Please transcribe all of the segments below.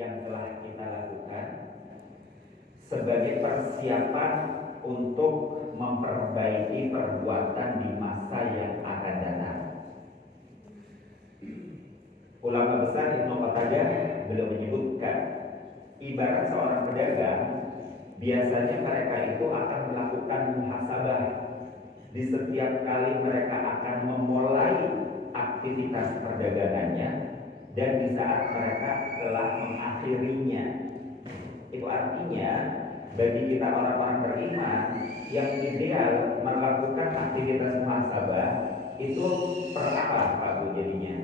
yang telah kita lakukan sebagai persiapan untuk memperbaiki perbuatan di masa yang akan datang. Ulama besar Ibnu Qatadah beliau menyebutkan, ibarat seorang pedagang, biasanya mereka itu akan melakukan muhasabah di setiap kali mereka akan memulai aktivitas perdagangannya dan di saat mereka telah mengakhirinya. Itu artinya bagi kita orang-orang beriman yang ideal melakukan aktivitas muhasabah itu per apa Pak Bu jadinya?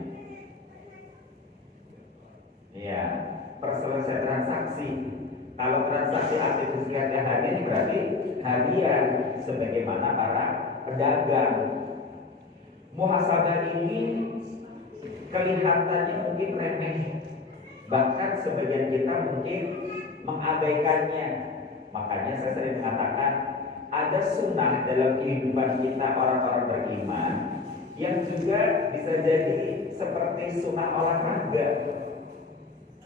Ya, per selesai transaksi. Kalau transaksi aktivitas harian berarti harian sebagaimana para pedagang. Muhasabah ini kelihatannya mungkin remeh, bahkan sebagian kita mungkin mengabaikannya. Makanya saya sering mengatakan ada sunnah dalam kehidupan kita orang-orang beriman yang juga bisa jadi seperti sunnah olahraga,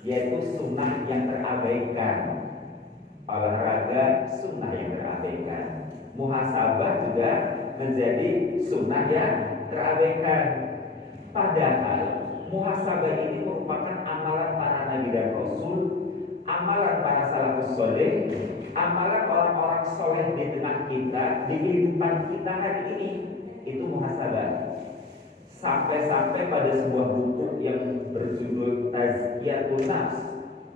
yaitu sunnah yang terabaikan. Olahraga sunnah yang terabaikan. Muhasabah juga menjadi sunnah yang terabaikan. Padahal muhasabah ini merupakan amalan para nabi dan rasul, amalan para salafus soleh, amalan orang-orang soleh di tengah kita, di kehidupan kita hari ini. Itu muhasabah. Sampai-sampai pada sebuah buku yang berjudul Tazkiyatun Nafs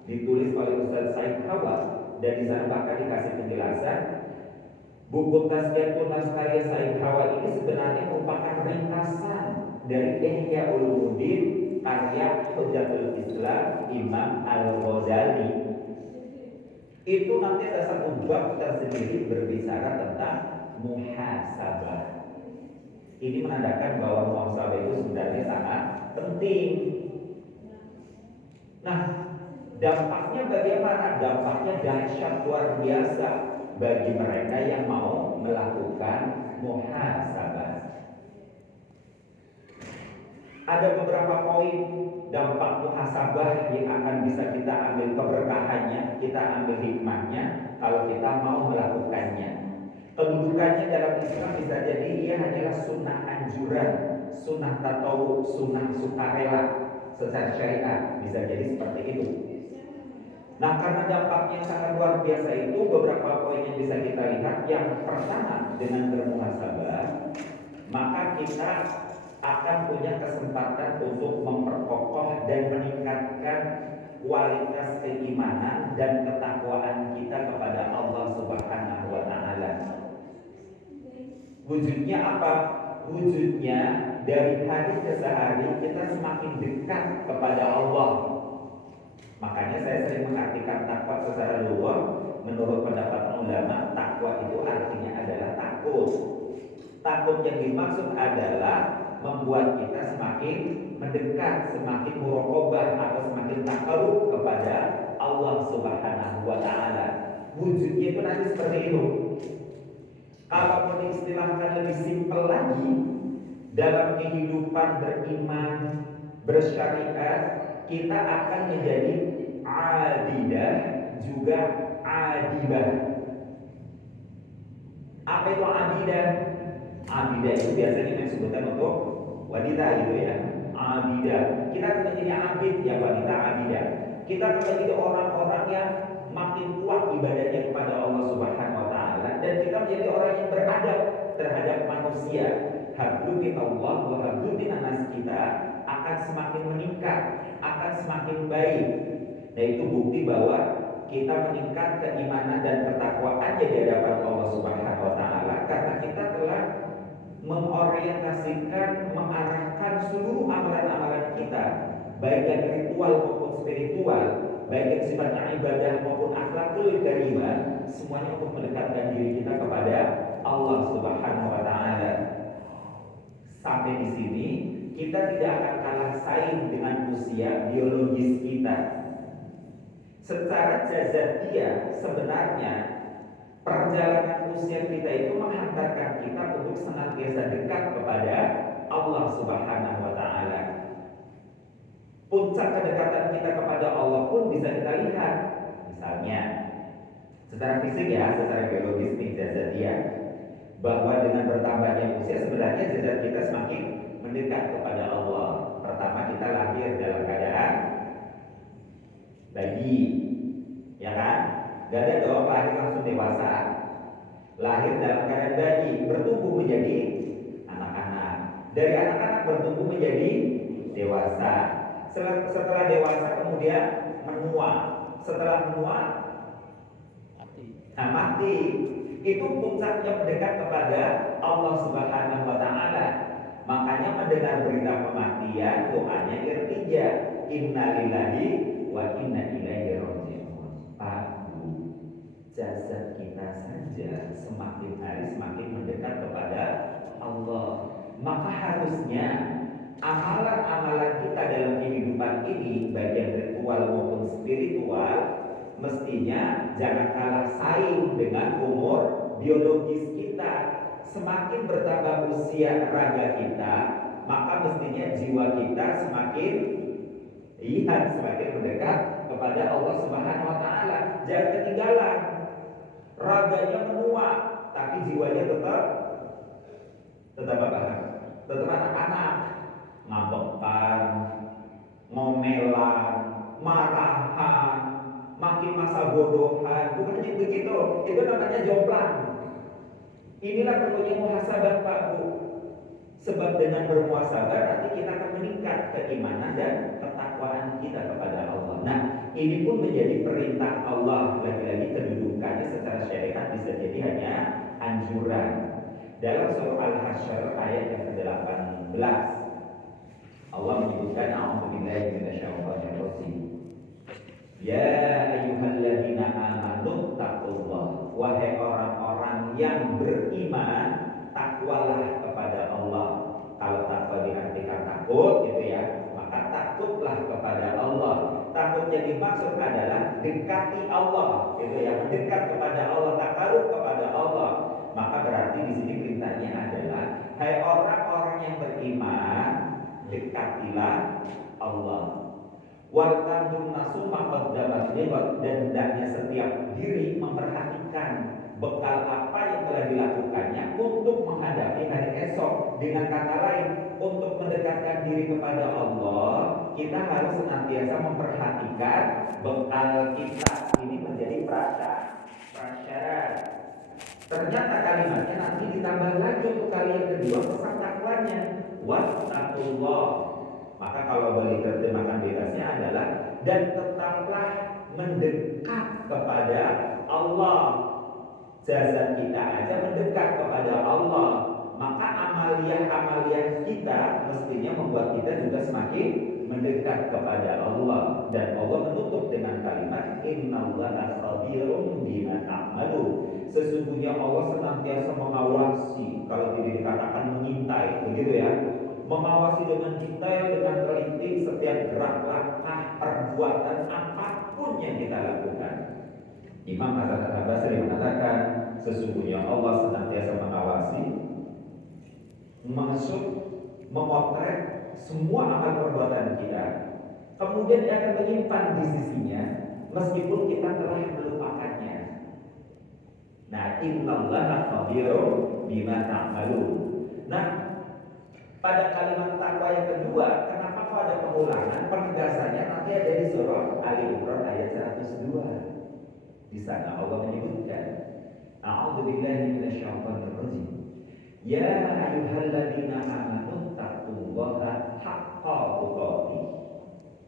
ditulis oleh Ustaz Said Hawa, dan di sana bahkan dikasih penjelasan. Buku Tazkiyatun Nafs karya Said Hawa ini sebenarnya merupakan ringkasan dari Ihya Ulumuddin karya Hujjatul Islam Imam Al-Ghazali. Itu nanti ada satu bab tersendiri berbicara tentang muhasabah. Ini menandakan bahwa muhasabah itu sebenarnya sangat penting. Nah, dampaknya bagaimana? Dampaknya dahsyat luar biasa bagi mereka yang mau melakukan muhasabah. Ada beberapa poin dampak muhasabah yang akan bisa kita ambil keberkahannya, kita ambil hikmahnya kalau kita mau melakukannya. Kedudukannya dalam Islam bisa jadi ia hanyalah sunnah anjuran, sunnah tatawu, sunnah sukarela secara syariat, bisa jadi seperti itu. Nah, karena dampaknya sangat luar biasa itu, beberapa poin yang bisa kita lihat. Yang pertama, dengan bermuhasabah, maka kita akan punya kesempatan untuk memperkokoh dan meningkatkan kualitas keimanan dan ketakwaan kita kepada Allah Subhanahu wa Ta'ala. Wujudnya apa? Wujudnya dari hari ke hari kita semakin dekat kepada Allah. Makanya saya sering mengartikan takwa secara luas. Menurut pendapat ulama, takwa itu artinya adalah takut. Takut yang dimaksud adalah membuat kita semakin mendekat, semakin muraqabah atau semakin takarub kepada Allah Subhanahu wa Ta'ala. Wujudnya itu nanti seperti itu. Kalau mau diistilahkan lebih simpel lagi, dalam kehidupan beriman, bersyariat, kita akan menjadi adidah juga adibah. Apa itu adidah? Adidah itu biasanya disebutkan untuk wanita gitu ya. Adidah. Kita akan menjadi abid ya wanita adidah. Kita akan menjadi orang-orang yang makin kuat ibadahnya kepada Allah Subhanahu wa Ta'ala, dan kita menjadi orang yang beradab terhadap manusia. Hablu Allah wa hablu anas kita akan semakin meningkat, akan semakin baik. Nah, itu bukti bahwa kita meningkat keimanan dan ketakwaannya di hadapan Allah Subhanahu wa Ta'ala karena kita telah mengorientasikan, mengarahkan seluruh amalan-amalan kita, baik yang ritual maupun spiritual, baik yang sifatnya ibadah maupun akhlakul karimah, semuanya untuk mendekatkan diri kita kepada Allah Subhanahu wa Ta'ala. Sampai di sini kita tidak akan kalah saing dengan usia biologis kita. Secara jazatiyah sebenarnya perjalanan usia kita itu menghantarkan kita untuk senantiasa dekat kepada Allah Subhanahu wa Ta'ala. Puncak kedekatan kita kepada Allah pun bisa kita Secara fisik ya, secara biologis nih jazadiyah, bahwa dengan bertambahnya usia sebenarnya jazat kita semakin mendekat kepada Allah. Pertama kita lahir dalam keadaan bayi, ya kan? Gak ada dong lahir langsung dewasa. Lahir dalam keadaan bayi, bertumbuh menjadi anak-anak. Dari anak-anak bertumbuh menjadi dewasa. Setelah dewasa kemudian menua. Setelah menua mati. Itu puncaknya mendekat kepada Allah Subhanahu wa taala. Makanya mendengar berita kematian doanya irtija, innalillahi wa inna ilaihi raji'un. Jasad kita saja semakin hari semakin mendekat kepada Allah. Maka harusnya amalan-amalan kita dalam kehidupan ini, baik yang ritual maupun spiritual, mestinya jangan kalah saing dengan umur biologis kita. Semakin bertambah usia raga kita, maka mestinya jiwa kita semakin semakin mendekat kepada Allah Subhanahu wa taala. Jangan ketinggalan. Raganya menua, tapi jiwanya tetap apa? Tetap anak-anak, ngambekkan, ngomelan, marahan, makin masa bodohan. Bukannya begitu, itu namanya jomplang. Inilah perlunya muhasabah Pak Bu. Sebab dengan bermuhasabah nanti kita akan meningkat keimanan dan ketakwaan kita kepada Allah. Nah, ini pun menjadi perintah Allah. Lagi-lagi kedudukannya secara syariat bisa jadi hanya anjuran. Dalam surah Al-Hasyr ayat yang ke-18, Allah menyebutkan a'udzubillahi minasyaitonir rajim. Ya ayyuhalladzina amanu taqullah. Wahai orang-orang yang beriman, takwalah kepada Allah. Kalau takwa diartikan takut gitu ya, maka takutlah kepada Allah. Takut yang dimaksud adalah dekati Allah gitu ya, mendekat kepada Allah, takarub kepada Allah. Maka berarti di sini perintahnya adalah hai orang-orang yang beriman, dekatilah Allah. Wal tanzur nafsu ma qaddamat liwat, dan hendaknya setiap diri memperhatikan bekal apa yang telah dilakukannya untuk menghadapi hari esok. Dengan kata lain, untuk mendekatkan diri kepada Allah, kita harus senantiasa memperhatikan bekal kita. Ini menjadi prasyarat. Ternyata kalimatnya nanti ditambah lagi untuk kali yang kedua pesan takwanya, wattaqullah. Maka kalau boleh terjemahkan bebasnya adalah dan tetaplah mendekat kepada Allah. Jazat kita aja mendekat kepada Allah, maka amaliyah kita mestinya membuat kita juga semakin mendekat kepada Allah. Dan Allah menutup dengan kalimat innallaha khabirun bima ta'malun. Sesungguhnya Allah senantiasa mengawasi, kalau tidak dikatakan mengintai, begitu ya, mengawasi dengan detail, dengan teliti setiap gerak langkah perbuatan apapun yang kita lakukan. Imam Hasan al-Basri mengatakan sesungguhnya Allah senantiasa mengawasi, mengasuh, memotret semua amal perbuatan kita. Kemudian dia akan menyimpan di sisinya meskipun kita telah melupakannya. Nah, innallaha khabirun bima ta'malun. Nah, pada kalimat takwa yang kedua, kenapa kok ada pengulangan? Penegasannya nanti ada di surah Ali Imran ayat 102. Di sana Allah menyebutkan, a'udzubillahi minasyaitonir rajim. Ya ayyuhalladzina amanu taqullaha haqqa tuqatih.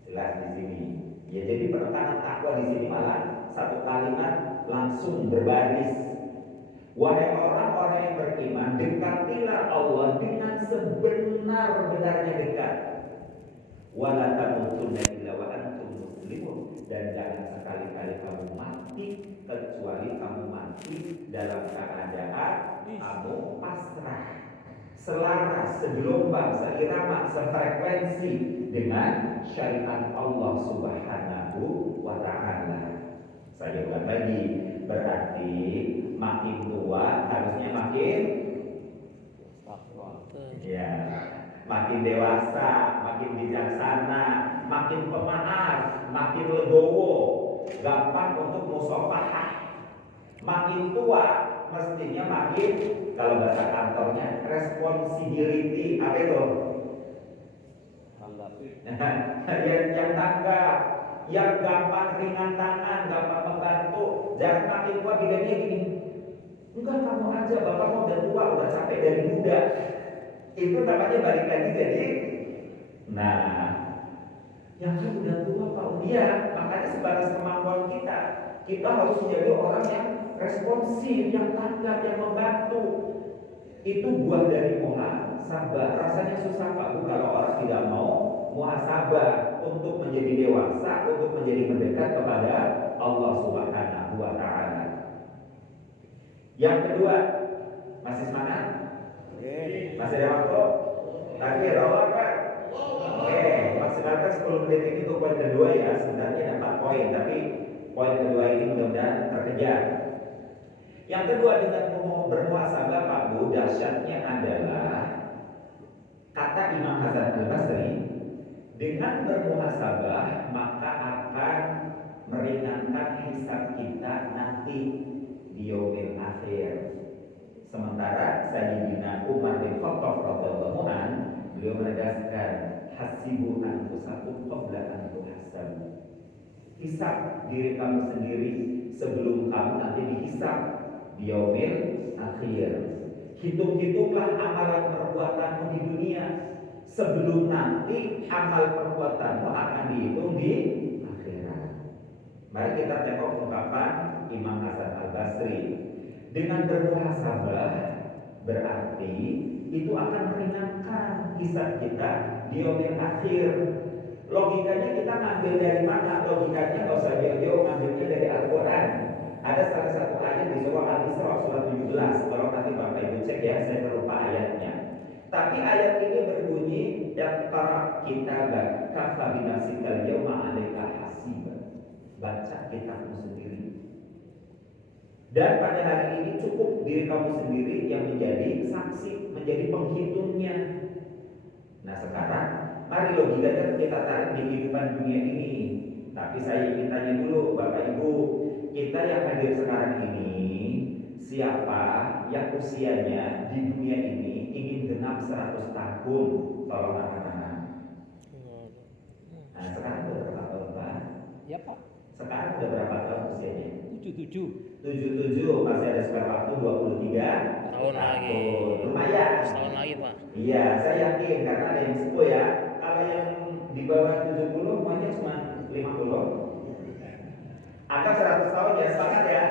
Jelas di sini. Ya, jadi penekanan takwa di sini malah satu kalimat langsung berbaris. Wahai orang-orang yang beriman, dekatilah Allah dengan sebenar-benarnya dekat. Wala tamutunna illa wa antum muslimun, dan jangan sekali-kali kamu mati kecuali kamu mati dalam keadaan kamu pasrah, selaras, segelombang, seirama, sefrekuensi dengan syariat Allah Subhanahu wa ta'ala. Saya ulang lagi, berarti makin tua harusnya makin ya, makin dewasa, makin bijaksana, makin pemaaf, makin legowo, gampang untuk musafahah. Makin tua mestinya makin, kalau bahasa kantornya, responsibility. Apa itu? yang tanggap, yang gampang ringan tangan, gampang membantu. Jangan makin tua bedanya gini, enggak kamu aja, bapak mau udah tua, udah capek dari muda. Itu namanya balik lagi jadi, nah, yang kan udah tua Pak. Iya, makanya sebatas kemampuan kita harus menjadi orang yang responsif, yang tanggap, yang membantu. Itu buah dari muhasabah. Rasanya susah Pak Bu kalau orang tidak mau muhasabah untuk menjadi dewasa, untuk menjadi mendekat kepada Allah Subhanahu wa Ta'ala. Yang kedua, masih semangat? Masih ada waktu? Tadi ya Allah Pak. Oke, maksimalkan 10 menit ini untuk poin kedua ya. Sebenarnya ada 4 poin, tapi poin kedua ini mudah-mudahan terkejar. Yang kedua, dengan bermuhasabah Pak Bu, dahsyatnya adalah kata Imam Hasan Al-Basri, dengan bermuhasabah maka akan meringankan hisab kita nanti di yaumil akhir. Sementara Sayyidina Umar bin Khattab radhiyallahu anhu, beliau menegaskan, hasibu anfusakum qabla an tuhasabu. Hisab diri kamu sendiri sebelum kamu nanti dihisab di yaumil akhir. Hitung-hitunglah amalan perbuatanmu di dunia sebelum nanti amal perbuatanmu akan dihitung di akhirat. Mari kita tengok ungkapan Imam Hasan Al-Basri. Dengan bermuhasabah berarti itu akan meringankan hisab kita di yaumil akhir. Logikanya kita ngambil dari mana? Logikanya nggak usah jauh-jauh, ngambilnya dari Al-Quran. Ada salah satu ayat di surah Al-Isra surat 17. Kalau nanti Bapak Ibu cek ya, saya lupa ayatnya. Tapi ayat ini berbunyi, Iqra kitabaka kafa binafsikal yawma 'alaika hasiba. Baca kitabmu sendiri. Dan pada hari ini cukup diri kamu sendiri yang menjadi saksi, menjadi penghitungnya. Nah sekarang, mari logikanya kita tarik di kehidupan dunia ini. Tapi saya ingin tanya dulu Bapak Ibu, kita yang hadir sekarang ini, siapa yang usianya di dunia ini ingin genap 100 tahun? Tolong anak-anak. Nah sekarang udah berapa tahun Pak? Ya Pak. Sekarang udah berapa tahun usianya? 77. Masih ada spare waktu 23 tahun lagi. Lumayan. Setahun lagi Pak. Iya, saya yakin karena ada yang sepuh ya. Kalau yang di bawah 70 semuanya cuma 50. Anggap 100 tahun ya, semangat ya.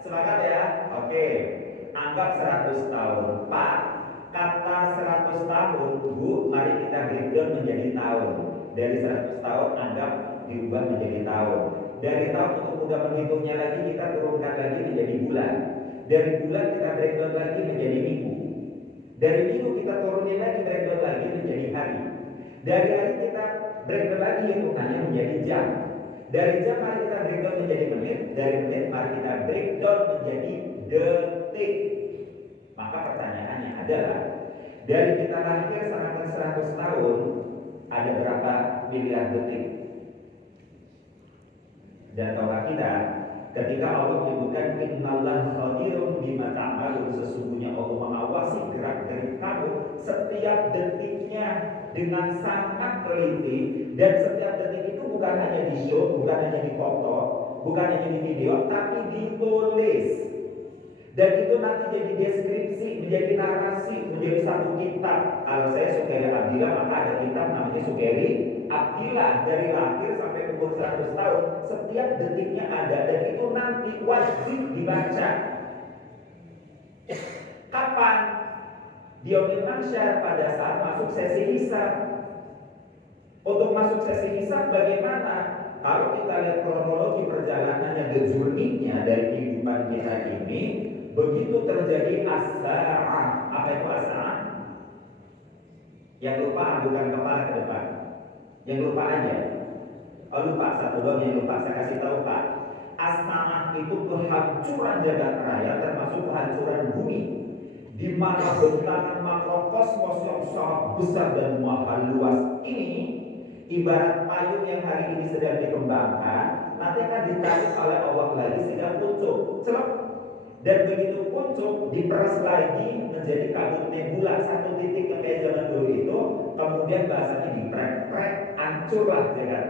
Semangat ya. Oke. Anggap 100 tahun. Pak, kata 100 tahun, Bu, mari kita breakdown menjadi tahun. Dari 100 tahun anggap diubah menjadi tahun. Dari tahun untuk mudah menghitungnya lagi, kita turunkan lagi menjadi bulan. Dari bulan kita breakdown lagi menjadi minggu. Dari minggu kita turunin lagi, breakdown lagi menjadi hari. Dari hari kita breakdown lagi hitungannya menjadi jam. Dari jam mari kita breakdown menjadi menit. Dari menit mari kita breakdown menjadi detik. Maka pertanyaannya adalah, dari kita lahir sampai 100 tahun, ada berapa miliar detik? Dan tahukah kita, ketika Allah menyebutkan innallaha khabirun bima ta'malun, sesungguhnya Allah mengawasi gerak-gerik kamu setiap detiknya dengan sangat teliti, dan setiap detik itu bukan hanya di show, bukan hanya di foto, bukan hanya di video, tapi ditulis. Dan itu nanti jadi deskripsi, menjadi narasi, menjadi satu kitab. Kalau saya Sugeri Abdillah, maka ada kitab namanya Sugeri Abdillah. Dari lahir sampai umur 100 tahun, setiap detiknya ada, dan itu nanti wajib dibaca. Kapan? Di yaumil mahsyar, pada saat masuk sesi hisab. Untuk masuk sesi hisab bagaimana? Kalau kita lihat kronologi perjalanannya, the journey-nya dari kehidupan kita ini, begitu terjadi as-sa'ah. Apa itu as-sa'ah? Yang lupa bukan kepala ke depan. Yang lupa aja. Oh lupa, satu doang yang lupa. Saya kasih tahu Pak. As-sa'ah itu kehancuran jagat raya, termasuk kehancuran bumi, di mana bentangan makrokosmos yang sangat besar dan mahal luas ini, ibarat payung yang hari ini sedang dikembangkan, nanti akan ditarik oleh Allah lagi sehingga pucuk, celok. Dan begitu pucuk diperas lagi menjadi kabut nebula satu titik yang kayak zaman dulu itu, kemudian bahasanya diprek-prek, hancurlah Jakarta.